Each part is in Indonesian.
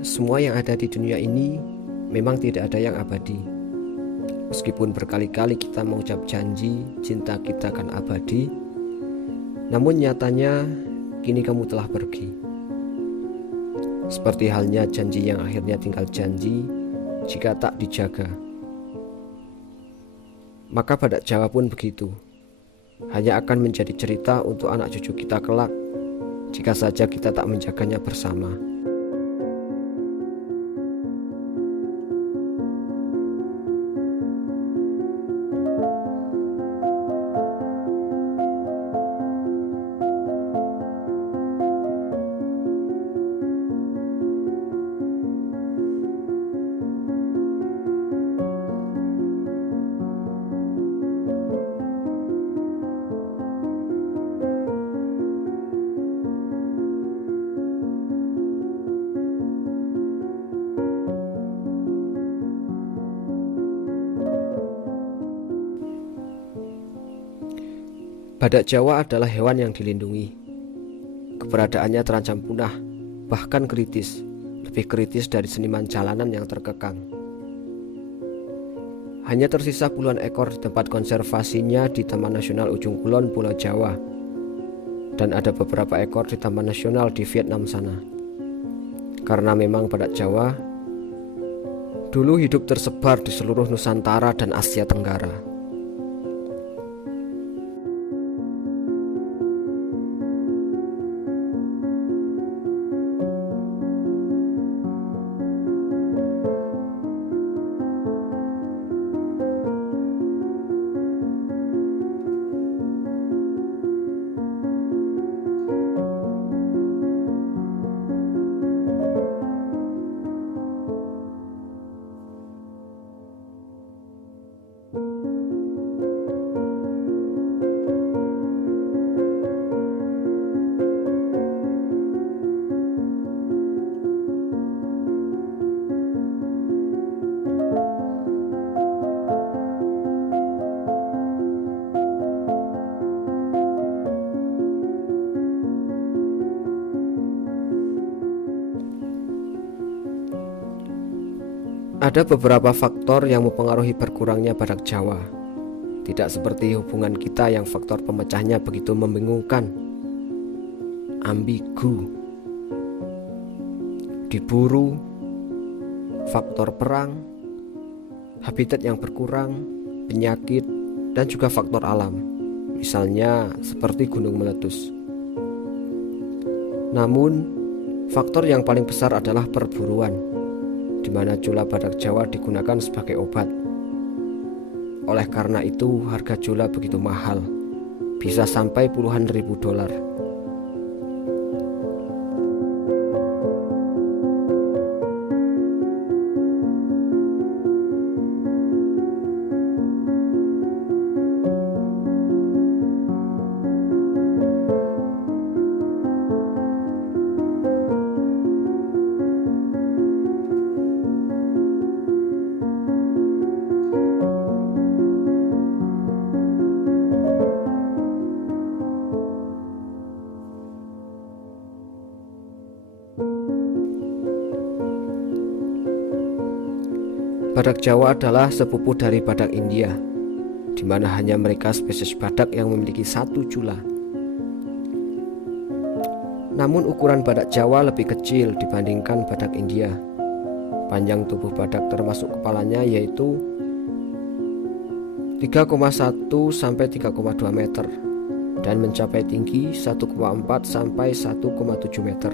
Semua yang ada di dunia ini memang tidak ada yang abadi. Meskipun berkali-kali kita mengucap janji cinta kita akan abadi, namun nyatanya kini kamu telah pergi. Seperti halnya janji yang akhirnya tinggal janji jika tak dijaga. Maka Badak Jawa pun begitu. Hanya akan menjadi cerita untuk anak cucu kita kelak jika saja kita tak menjaganya bersama. Badak Jawa adalah hewan yang dilindungi. Keberadaannya terancam punah, bahkan kritis, lebih kritis dari seniman jalanan yang terkekang. Hanya tersisa puluhan ekor di tempat konservasinya di Taman Nasional Ujung Kulon, Pulau Jawa, dan ada beberapa ekor di Taman Nasional di Vietnam sana. Karena memang Badak Jawa dulu hidup tersebar di seluruh Nusantara dan Asia Tenggara. Ada beberapa faktor yang mempengaruhi berkurangnya Badak Jawa. Tidak seperti hubungan kita yang faktor pemecahnya begitu membingungkan, ambigu. Diburu, faktor perang, habitat yang berkurang, penyakit, dan juga faktor alam, misalnya seperti gunung meletus. Namun, faktor yang paling besar adalah perburuan, di mana jula Badak Jawa digunakan sebagai obat. Oleh karena itu, harga jula begitu mahal, bisa sampai puluhan ribu dolar. Badak Jawa adalah sepupu dari badak India, di mana hanya mereka spesies badak yang memiliki satu jula. Namun ukuran Badak Jawa lebih kecil dibandingkan badak India. Panjang tubuh badak termasuk kepalanya yaitu 3,1 sampai 3,2 meter dan mencapai tinggi 1,4 sampai 1,7 meter.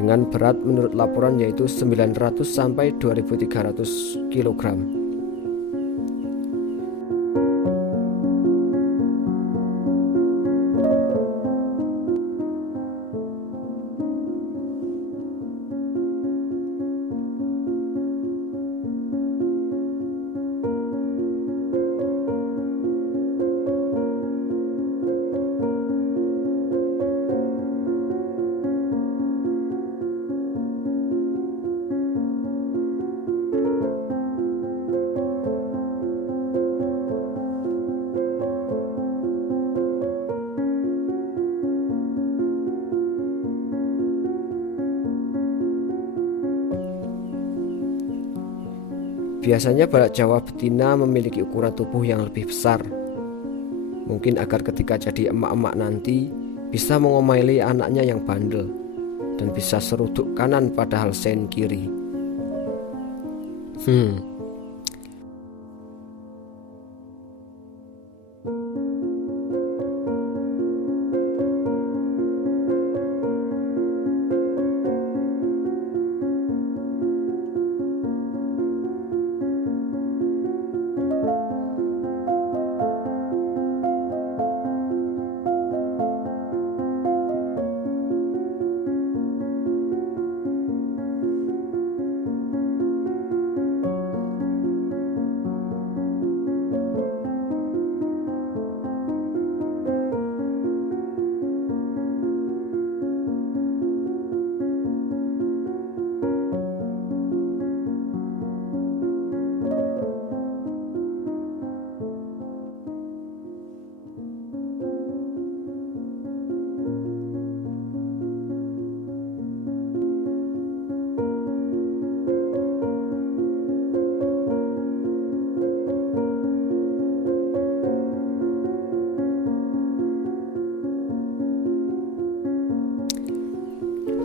Dengan berat menurut laporan yaitu 900 sampai 2300 kg. Biasanya badak Jawa betina memiliki ukuran tubuh yang lebih besar, mungkin agar ketika jadi emak-emak nanti bisa mengomaili anaknya yang bandel dan bisa seruduk kanan padahal sen kiri.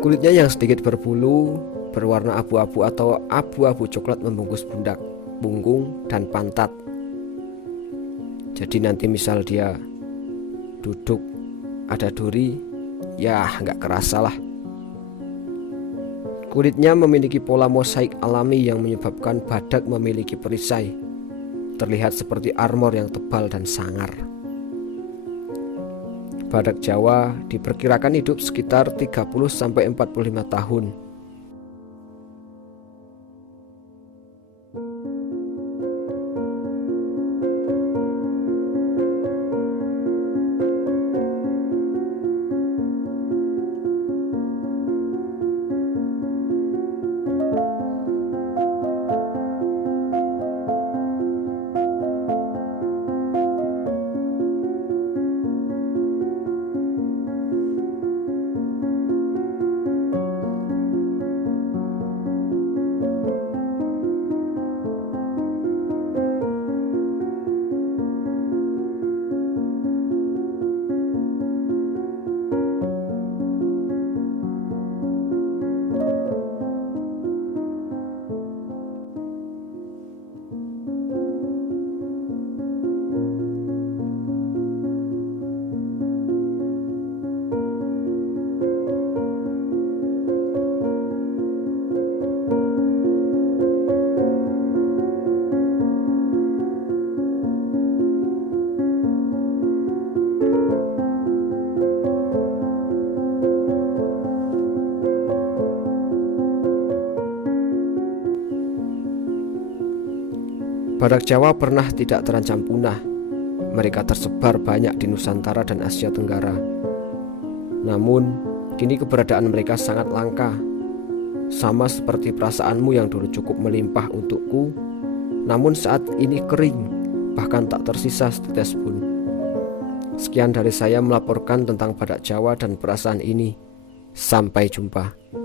Kulitnya yang sedikit berbulu, berwarna abu-abu atau abu-abu coklat membungkus pundak, punggung, dan pantat. Jadi nanti misal dia duduk ada duri, ya nggak kerasa lah. Kulitnya memiliki pola mosaik alami yang menyebabkan badak memiliki perisai, terlihat seperti armor yang tebal dan sangar. Badak Jawa diperkirakan hidup sekitar 30-45 tahun. Badak Jawa pernah tidak terancam punah. Mereka tersebar banyak di Nusantara dan Asia Tenggara. Namun, kini keberadaan mereka sangat langka. Sama seperti perasaanmu yang dulu cukup melimpah untukku, namun saat ini kering, bahkan tak tersisa setetes pun. Sekian dari saya melaporkan tentang badak Jawa dan perasaan ini. Sampai jumpa.